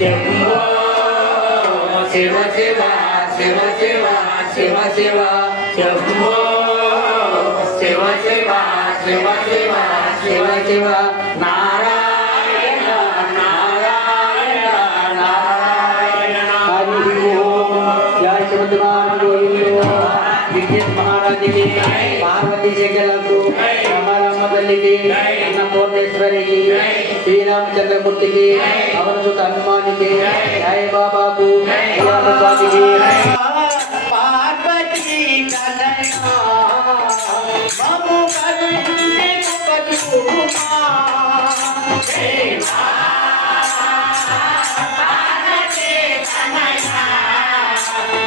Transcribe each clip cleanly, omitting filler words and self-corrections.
శంభో శివ శివ శివ శివ శివ శివ శంభో శివ శివ శివ శివ శివ శివ నారాయణ నారాయణ నారాయణ హరి ఓం జయ శివద్వార విద్యుత్ महाराज की पार्वती शेखरंतु रामाराम तल्ली की अन्नपूर्णेश्वरी की श्री रामचंद्रमूर्ति की अवर सुत हनुमान की जय बाबा को स्वामी की पार्वती तनया ममु करुणे पदुमा पार्वती तनया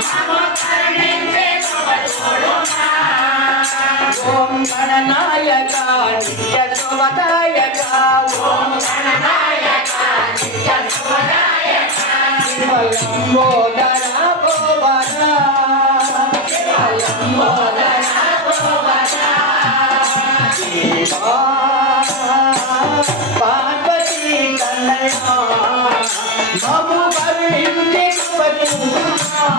ममु करुणे ओम गणनायक नित्य शोभदायक ओम गणनायक नित्य शोभदायक शिवलंबोदर भोवरा शिवलंबोदर भोवरा शिवा पार्वती कन्हैया ममु करुणे पदुमा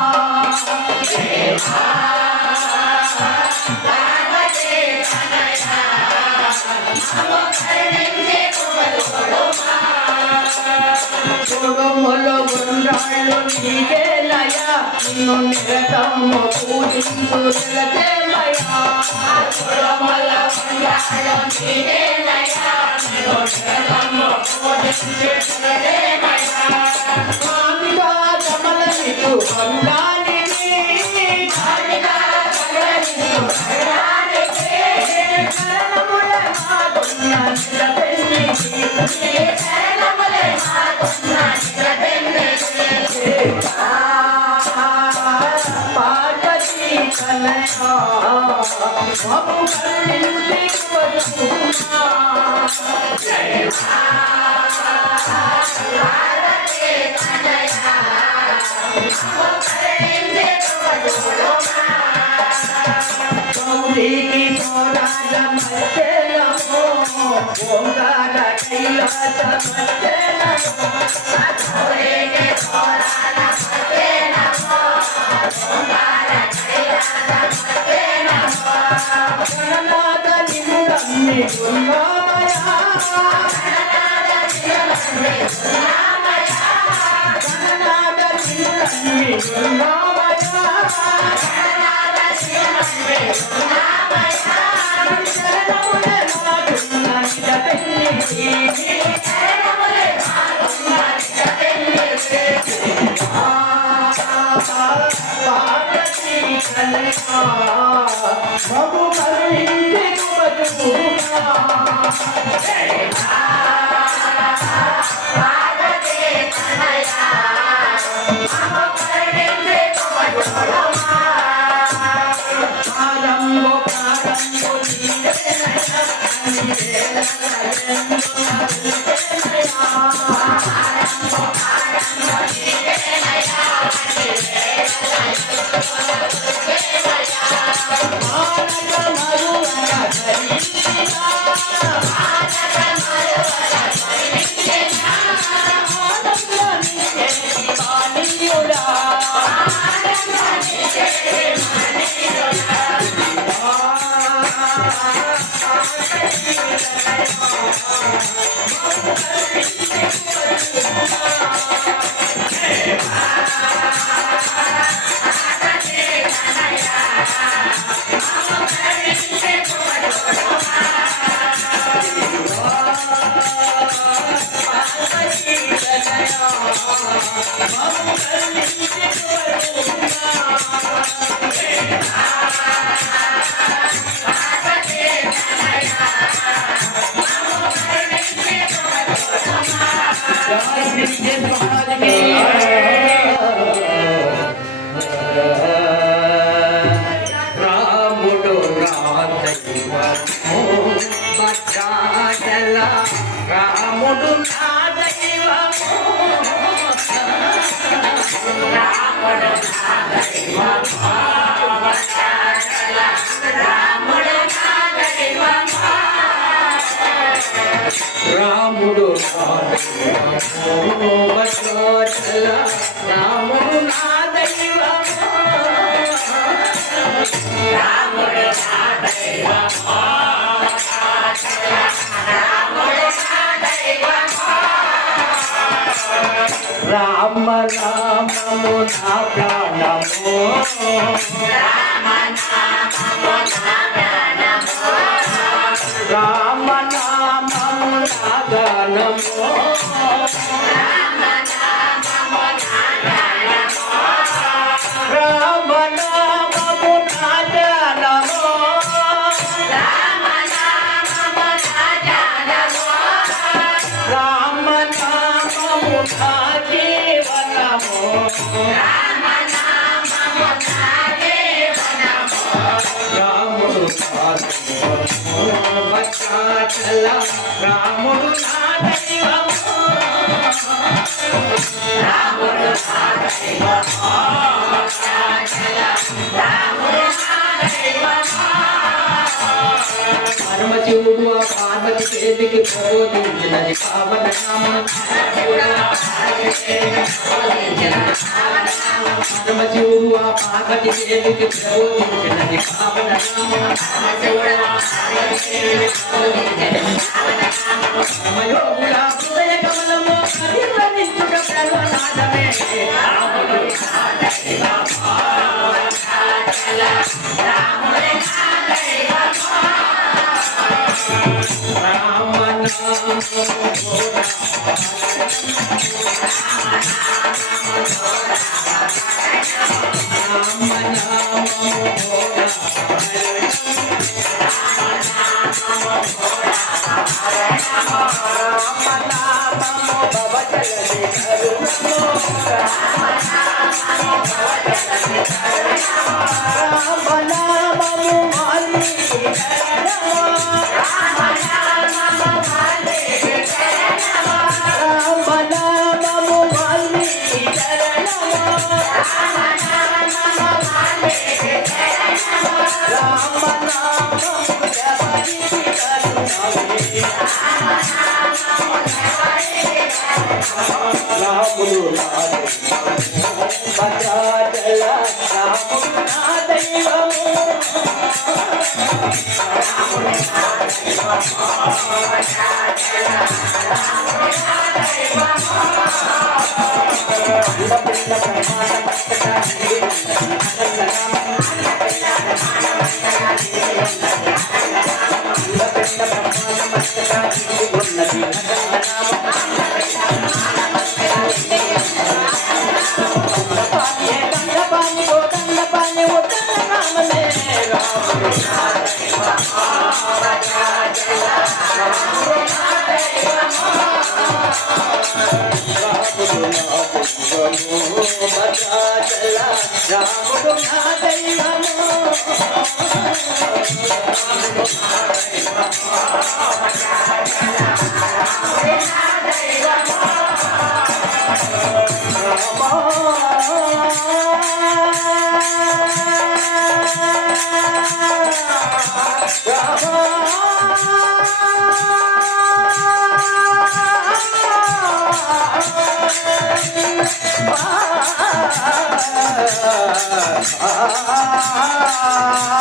చూడములో గుండ్రాళ్ళు నీకేలయా నిన్ను నిరతము పూజించు నిలచేమయా చూడములో గుండ్రాళ్ళు నీకేలయా నిన్ను నిరతము పూజించు నిలచేమయా కామిగా కమలనికు కమలానికి కామిగా కమలనికు కమలానికి కరణముల మాగున్న నిలబెన్నికి కరణముల మాగున్న నిలబెన్నికి పార్వతీ కనయా మము కరుణించి పదుమా జయ పార్వతీ కనయా మము కరుణించి పదుమా గౌరీకి సోరాజ మధ్యలమో ఓంకార కైలాస మధ్యలమో గౌరీకి సోరాజ మధ్యలమో ఓంకార కైలాస మధ్యలమో గణనాథ నిముడమ్మి గుణమయా గణనాథ నిముడమ్మి గుణమయా గణనాథ నిముడమ్మి గుణమయా బాబు కరుణించి పదుమా పార్వతీ కనయా బాబు కరుణించి పదుమా ఆరంభో ప్రారంభో నీవేనయా రాముడు రాముడు నా దైవము రాముడు నా దైవము రాముడు నా దైవము రాముడు భద్రాచల రాముడు నా దైవము రాముడు నా దైవము రామ రామము నా ప్రాణము రామ నామము నా ప్రాణము రామ నామము నా గానము రామ నామము నా గానము రామ నామము నా గానము రామ నామము నా గానము రామ నామము నా జీవనము రామ నామము నా జీవనము రాముడు భద్రాచల రాముడు నా దైవము రాముడు నా దైవము భద్రాచల రాముడు నా దైవము పరమశివుడు ఆ పార్వతి దేవికి ప్రబోధించినది పావన నామం పరమశివుడు ఆ పార్వతి దేవికి ప్రబోధించినది పావన నామం పరమయోగుల హృదయ కమలము పరివర్తించుట ప్రణనాదమే రాముడు నా దైవము రాముడు నా దైవము రామ రాముడు భద్రాచల రాముడు నా దైవము రాముడు నా దైవము ah